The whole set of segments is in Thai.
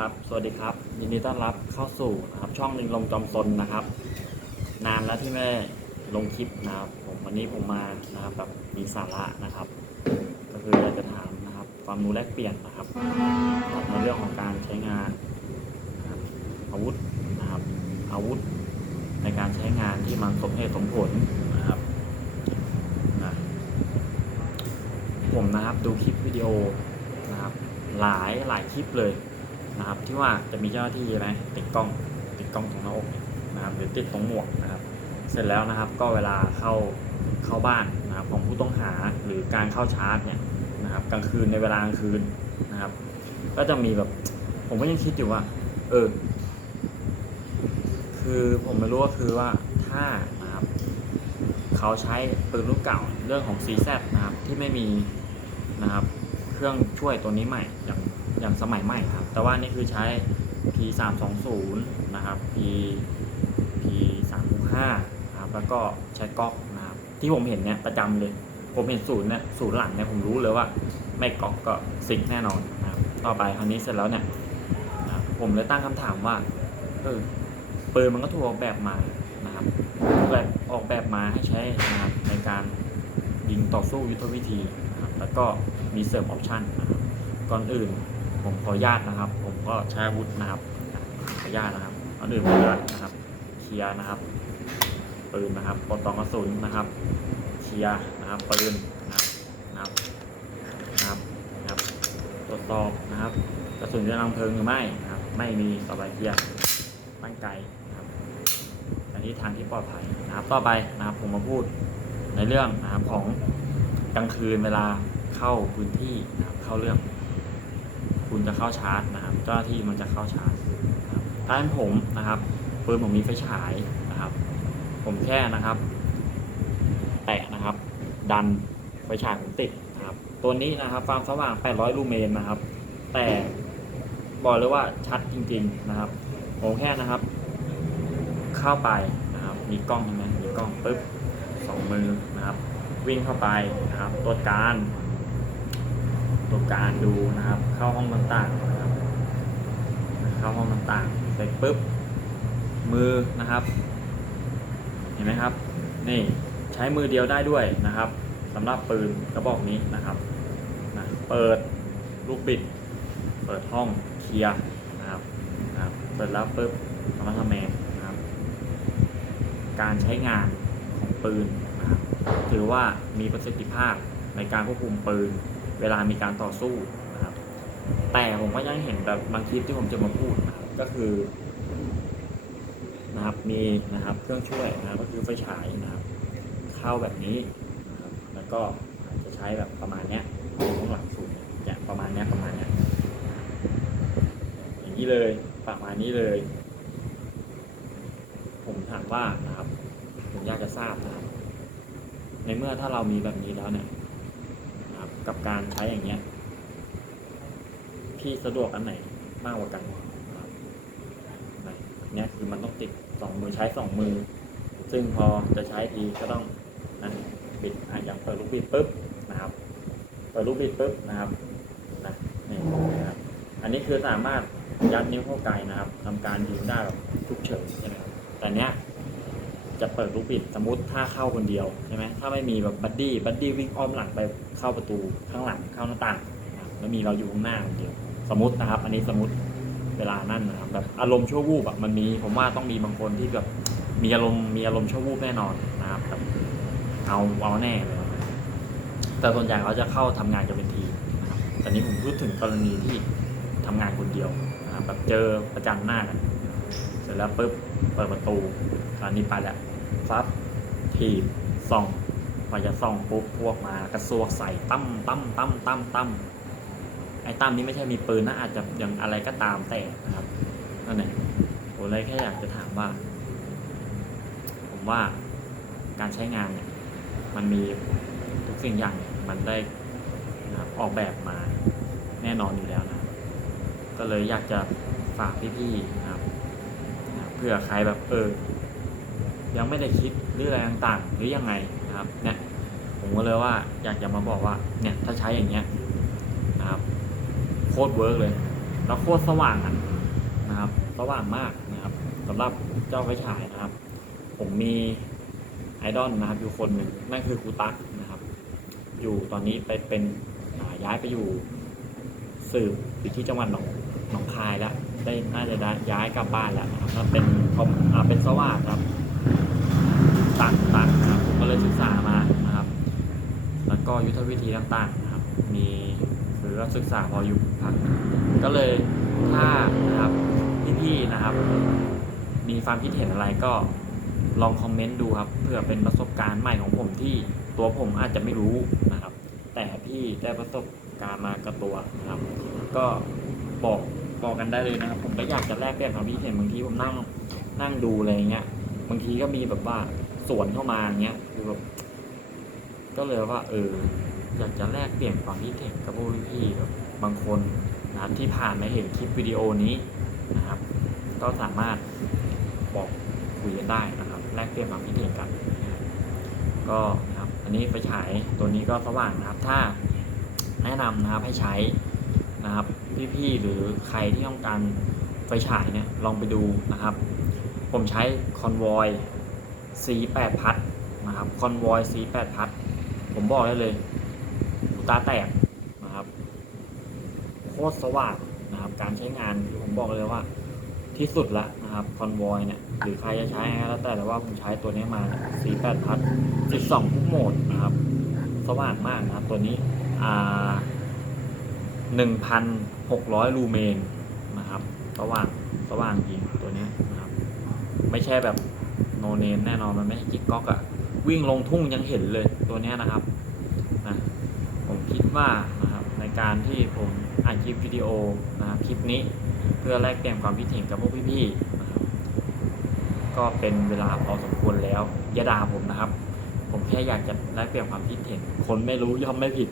ครับ สวัสดีครับ ยินดีต้อนรับเข้าสู่นะครับ ช่องลิงลมจอมซนนะครับ นานแล้วที่ไม่ลงคลิปนะครับ ผมวันนี้ผมมานะครับแบบมีสาระนะครับ ก็คืออยากจะถามนะครับ ความรู้แลกเปลี่ยนนะครับในเรื่องของการใช้งานอาวุธนะครับ อาวุธในการใช้งานที่มันสมเหตุสมผลนะครับนะผมนะครับดูคลิปวิดีโอนะครับหลายหลายคลิปเลย นะครับ ที่ว่าจะมีเจ้าหน้าที่ใช่ไหมติดกล้องติดกล้องตรงหน้าอกนะครับหรือติดตรงหมวกนะครับ เสร็จแล้วนะครับก็เวลาเข้าเข้าบ้านนะครับของผู้ต้องหาหรือการเข้าชาร์จเนี่ยนะครับกลางคืนในเวลากลางคืนนะครับ ก็จะมีแบบผมก็ยังคิดอยู่ว่า เออ คือผมไม่รู้ว่าคือว่าถ้านะครับเขาใช้ปืนลูกเก่าเรื่องของ CZ นะครับที่ไม่มีนะครับเครื่องช่วยตัวนี้ใหม่อย่าง อย่างสมัยใหม่ครับ แต่ว่านี่คือใช้ P 3 2 0นะครับ P P 3 6 5ครับ แล้วก็ใช้ก๊อกนะครับ ที่ผมเห็นเนี่ยประจำเลย ผมเห็นศูนย์เนี่ยศูนย์หลังเนี่ยผมรู้เลยว่า ไม่ก๊อกก็ซิงแน่นอนนะครับ ต่อไปคราวนี้เสร็จแล้วเนี่ยผมเลยตั้งคำถามว่าเออปืนมันก็ถูกออกแบบมานะครับถูกแบบออกแบบมาให้ใช้นะครับในการยิงต่อสู้ยุทธวิธีนะครับแล้วก็มีเสริมออปชันนะครับก่อนอื่น ผมขออนุญาตนะครับ ผมก็ใช้อาวุธนะครับขออนุญาตนะครับก่อนอื่นผมจะนะครับ เคลียร์นะครับปืนนะครับปลดปลอกกระสุนนะครับเคลียร์นะครับปืนนะครับนะครับนะครับตรวจสอบนะครับ กระสุนจะนำเพลิงหรือไม่นะครับ ไม่มีต่อไปเคลียร์ตั้งไกลนะครับอันนี้ทางที่ปลอดภัยนะครับ ต่อไปนะครับผมมาพูดในเรื่องนะครับของกลางคืนเวลาเข้าพื้นที่นะครับเข้าเรื่อง คุณจะเข้าชาร์จนะครับเจ้าหน้าที่มันจะเข้าชาร์จถ้าเป็นผมนะครับปืนผมมีไฟฉายนะครับ ผมแค่นะครับ แตะนะครับ ดันไฟฉายผมติดนะครับ ตัวนี้นะครับความสว่าง 800 ลูเมนนะครับ แต่บอกเลยว่าชัดจริง ๆนะครับผมแค่นะครับ เข้าไปนะครับ มีกล้องใช่ไหมมีกล้องปุ๊บสองมือนะครับ วิ่งเข้าไปนะครับตรวจการ ตรวจการดูนะครับ เข้าห้องต่างๆนะครับ เข้าห้องต่างๆเสร็จปุ๊บมือนะครับ เห็นไหมครับ นี่ใช้มือเดียวได้ด้วยนะครับสำหรับปืนกระบอกนี้นะครับนะเปิดลูกบิด เปิดห้องเคลียร์นะครับนะครับเปิดแล้วปุ๊บทำมาทำแมนนะครับ การใช้งานของปืนนะครับถือว่ามีประสิทธิภาพในการควบคุมปืน เวลามีการต่อสู้นะครับ แต่ผมก็ยังเห็นแบบบางคลิปที่ผมจะมาพูดนะครับก็คือนะครับมีนะครับเครื่องช่วยนะครับก็คือไฟฉายนะครับ เข้าแบบนี้นะครับแล้วก็จะใช้แบบประมาณเนี้ยอยู่ข้างหลังสุดเนี่ยประมาณเนี้ยประมาณเนี้ยอย่างนี้เลยประมาณนี้เลย ผมถามว่านะครับผมอยากจะทราบนะครับในเมื่อถ้าเรามีแบบนี้แล้วเนี่ย กับการใช้อย่างเงี้ย พี่สะดวกอันไหนมากกว่ากันเนี่ยคือมันต้องติดสองมือใช้สองมือ ซึ่งพอจะใช้ทีก็ต้องนะบิดอะอย่างเปิดลูกบิดปุ๊บนะครับเปิดลูกบิดปุ๊บนะครับนะนี่นะครับอันนี้คือสามารถยัดนิ้วเข้าไกลนะครับทำการยิงได้แบบฉุกเฉินใช่ไหมครับแต่เนี้ย จะเปิดลูกบิดสมมติถ้าเข้าคนเดียวใช่ไหมถ้าไม่มีแบบบัดดี้บัดดี้วิ่งอ้อมหลังไปเข้าประตูข้างหลังเข้าหน้าต่างแล้วมีเราอยู่ข้างหน้าคนเดียว สมมตินะครับ อันนี้สมมติเวลานั่นนะครับแบบอารมณ์ชั่ววูบอะมันมีผมว่าต้องมีบางคนที่แบบมีอารมณ์มีอารมณ์ชั่ววูบแน่นอนนะครับแบบเอาเอาแน่เลยแต่ส่วนใหญ่เขาจะเข้าทำงานกันเป็นทีมนะครับแต่นี้ผมพูดถึงกรณีที่ทำงานคนเดียวนะครับแบบเจอประจันหน้ากัน เสร็จแล้วปุ๊บเปิดประตูครานี้ไปแล้วฟับทีบส่องพอจะส่องปุ๊บพวกมากระซวกใส่ตั้มตั้มตั้มตั้มตั้มไอ้ตั้มนี้ไม่ใช่มีปืนนะอาจจะอย่างอะไรก็ตามแต่นะครับนั่นแหละผมเลยแค่อยากจะถามว่า ผมว่าการใช้งานเนี่ยมันมีทุกสิ่งอย่างมันได้นะออกแบบมาแน่นอนอยู่แล้วนะ ก็เลยอยากจะฝากพี่ๆ ผื่อใครแบบเออ ยังไม่ได้คิดหรืออะไรต่างๆ หรือยังไงนะครับ เนี่ยผมก็เลยว่าอยากจะมาบอกว่า เนี่ยถ้าใช้อย่างเงี้ยนะครับโคตรเวิร์กเลย แล้วโคตรสว่างอะนะครับ สว่างมากนะครับสำหรับเจ้าไฟฉายนะครับ ผมมีไอดอลนะครับอยู่คนหนึ่งนั่นคือครูตั๊กนะครับ อยู่ตอนนี้ไปเป็นย้ายไปอยู่สืบอยู่ที่จังหวัดหนองหนองคายแล้ว ได้น่าจะได้ย้ายกลับบ้านแล้วนะครับแล้วเป็นคอมอ่าเป็นสว่างครับตักตักนะครับผมก็เลยศึกษามานะครับ แล้วก็ยุทธวิธีต่างๆนะครับ มีหรือว่าศึกษาพออยู่พักก็เลยถ้านะครับพี่ๆนะครับ มีความคิดเห็นอะไรก็ลองคอมเมนต์ดูครับเพื่อเป็นประสบการณ์ใหม่ของผมที่ตัวผมอาจจะไม่รู้นะครับ แต่พี่ได้ประสบการณ์มากับตัวนะครับ ก็บอก อกันได้เลยนะครับ ผมก็อยากจะแลกเปลี่ยนความคิดเห็นบางทีผมนั่งนั่งดูอะไรเงี้ย บางทีก็มีแบบว่าสวนเข้ามาเงี้ยคือแบบก็เลยว่า เออ อยากจะแลกเปลี่ยนความคิดเห็นกับพวกพี่บบางคนนะครับที่ผ่านมาเห็นคลิปวิดีโอนี้นะครับ ก็สามารถบอกคุยกันได้นะครับ แลกเปลี่ยนความคิดเห็นกัน ก็นะครับ อันนี้ไฟฉายตัวนี้ก็สว่างนะครับ ถ้าแนะนำนะครับให้ใช้ นะครับพี่ๆหรือใครที่ต้องการไฟฉายเนี่ยลองไปดูนะครับ ผมใช้คอนวอย C8 พัดนะครับคอนวอย C8 พัด ผมบอกได้เลยหูตาแตกนะครับโคตรสว่างนะครับ การใช้งานผมบอกเลยว่าที่สุดละนะครับคอนวอยเนี่ยหรือใครจะใช้ก็แล้วแต่แต่ว่าผมใช้ตัวนี้มาเนี่ย C8 พัด12ทุกโหมดนะครับ สว่างมากนะครับตัวนี้อ่า 1,600 ลูเมนนะครับสว่างสว่างจริงตัวนี้นะครับ ไม่ใช่แบบโนเนมแน่นอนมันไม่ใช่กิ๊กก๊อกอะวิ่งลงทุ่งยังเห็นเลยตัวนี้นะครับนะผมคิดว่านะครับในการที่ผมอัดคลิปวิดีโอนะครับคลิปนี้เพื่อแลกเปลี่ยนความคิดเห็นกับพวกพี่ๆนะครับก็เป็นเวลาพอสมควรแล้วอย่าด่าผมนะครับ ผมแค่อยากจะแลกเปลี่ยนความคิดเห็น คนไม่รู้ย่อมไม่ผิด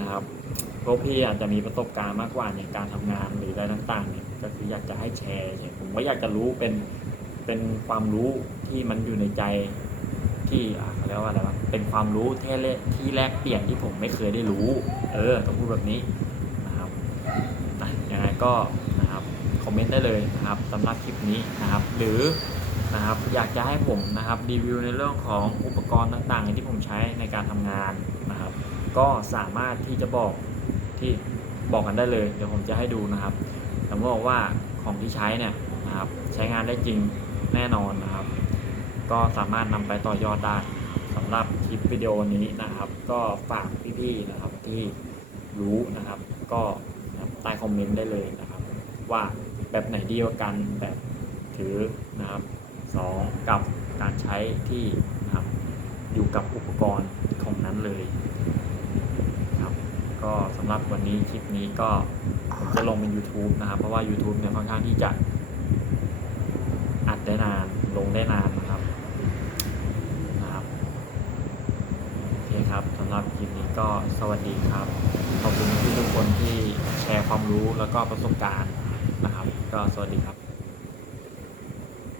นะครับ พวกพี่อาจจะมีประสบการณ์มากกว่าในการทำงานหรืออะไรต่างๆเนี่ยก็คืออยากจะให้แชร์เฉยผมก็อยากจะรู้เป็นเป็นความรู้ที่มันอยู่ในใจที่เขาเรียกว่าอะไรวะเป็นความรู้ที่แลกที่แลกเปลี่ยนที่ผมไม่เคยได้รู้ เออต้องพูดแบบนี้นะครับนะยังไงก็นะครับคอมเมนต์ได้เลยนะครับสำหรับคลิปนี้นะครับ หรือนะครับอยากจะให้ผมนะครับรีวิวในเรื่องของอุปกรณ์ต่างๆ ที่ผมใช้ในการทำงานนะครับ ก็สามารถที่จะบอก ที่บอกกันได้เลย เดี๋ยวผมจะให้ดูนะครับแต่บอกว่าของที่ใช้เนี่ยนะครับใช้งานได้จริงแน่นอนนะครับ ก็สามารถนำไปต่อยอดได้สำหรับคลิปวิดีโอนี้นะครับ ก็ฝากพี่ๆนะครับที่รู้นะครับ ก็ใต้คอมเมนต์ได้เลยนะครับ ว่าแบบไหนดีกว่ากันแบบถือนะครับสองกับการใช้ที่นะครับอยู่กับอุปกรณ์ของนั้นเลย ก็สำหรับวันนี้คลิปนี้ก็ผมจะลงเป็น YouTube นะครับ เพราะว่า YouTube เนี่ยค่อนข้างที่จะอัดได้นานลงได้นานนะครับนะครับโอเคครับสำหรับคลิปนี้ก็สวัสดีครับ ขอบคุณที่ทุกคนที่แชร์ความรู้แล้วก็ประสบการณ์นะครับ ก็สวัสดีครับ